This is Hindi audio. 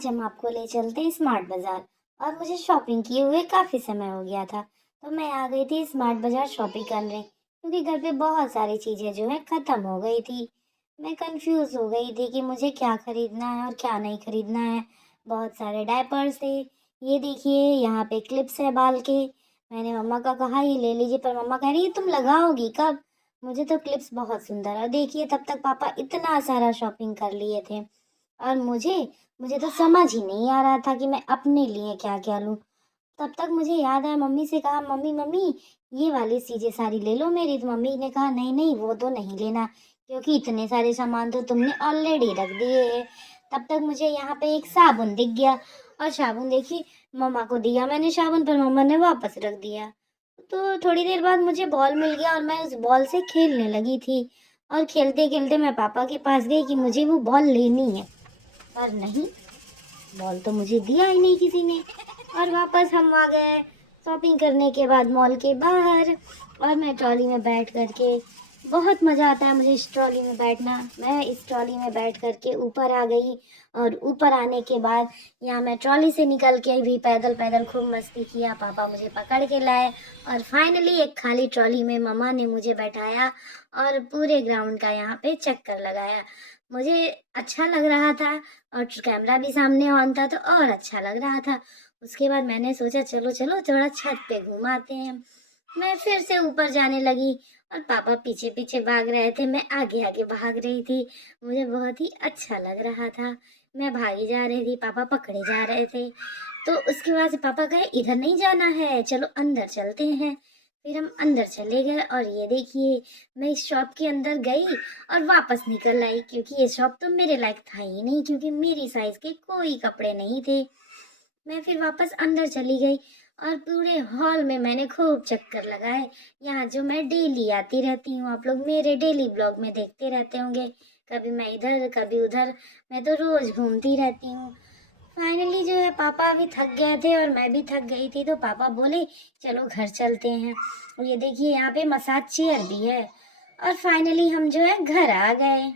आज हम आपको ले चलते हैं स्मार्ट बाजार। और मुझे शॉपिंग किए हुए काफ़ी समय हो गया था, तो मैं आ गई थी स्मार्ट बाजार शॉपिंग करने, क्योंकि घर पे बहुत सारी चीज़ें जो है ख़त्म हो गई थी। मैं कंफ्यूज हो गई थी कि मुझे क्या खरीदना है और क्या नहीं खरीदना है। बहुत सारे डायपर्स थे। ये देखिए, यहाँ पे क्लिप्स है बाल के। मैंने मम्मा का कहा ये ले लीजिए, पर मम्मा कह रही है तुम लगाओगी कब? मुझे तो क्लिप्स बहुत सुंदर, और देखिए तब तक पापा इतना सारा शॉपिंग कर लिए थे। और मुझे मुझे तो समझ ही नहीं आ रहा था कि मैं अपने लिए क्या-क्या लूँ। तब तक मुझे याद आया, मम्मी से कहा, "मम्मी, मम्मी ये वाली चीज़ें सारी ले लो मेरी।" तो मम्मी ने कहा, "नहीं, नहीं वो तो नहीं लेना, क्योंकि इतने सारे सामान तो तुमने ऑलरेडी रख दिए हैं।" तब तक मुझे यहाँ पे एक साबुन दिख गया, और साबुन देखिए मम्मा को दिया मैंने साबुन, पर मम्मा ने वापस रख दिया। तो थोड़ी देर बाद मुझे बॉल मिल गया और मैं उस बॉल से खेलने लगी थी, और खेलते-खेलते मैं पापा के पास गई कि मुझे वो बॉल लेनी है। पर नहीं, बॉल तो मुझे दिया ही नहीं किसी ने। और वापस हम आ गए शॉपिंग करने के बाद मॉल के बाहर, और मैं ट्रॉली में बैठ कर के, बहुत मज़ा आता है मुझे इस ट्रॉली में बैठना। मैं इस ट्रॉली में बैठ कर के ऊपर आ गई, और ऊपर आने के बाद यहाँ मैं ट्रॉली से निकल के भी पैदल-पैदल खूब मस्ती किया। पापा मुझे पकड़ के लाए, और फाइनली एक खाली ट्रॉली में मम्मा ने मुझे बैठाया और पूरे ग्राउंड का यहाँ पे चक्कर लगाया। मुझे अच्छा लग रहा था, और कैमरा भी सामने ऑन था, तो और अच्छा लग रहा था। उसके बाद मैंने सोचा चलो चलो थोड़ा छत पे घूम आते हैं। मैं फिर से ऊपर जाने लगी, और पापा पीछे पीछे भाग रहे थे, मैं आगे आगे भाग रही थी। मुझे बहुत ही अच्छा लग रहा था। मैं भागी जा रही थी, पापा पकड़े जा रहे थे। तो उसके बाद से पापा कहे इधर नहीं जाना है, चलो अंदर चलते हैं। फिर हम अंदर चले गए, और ये देखिए मैं इस शॉप के अंदर गई और वापस निकल आई, क्योंकि ये शॉप तो मेरे लायक था ही नहीं, क्योंकि मेरी साइज़ के कोई कपड़े नहीं थे। मैं फिर वापस अंदर चली गई, और पूरे हॉल में मैंने खूब चक्कर लगाए। यहाँ जो मैं डेली आती रहती हूँ, आप लोग मेरे डेली ब्लॉग में देखते रहते होंगे। कभी मैं इधर, कभी उधर, मैं तो रोज़ घूमती रहती हूँ। फाइनली जो है पापा भी थक गए थे और मैं भी थक गई थी, तो पापा बोले चलो घर चलते हैं। ये देखिए यहाँ पे मसाज चेयर भी है, और फाइनली हम जो है घर आ गए।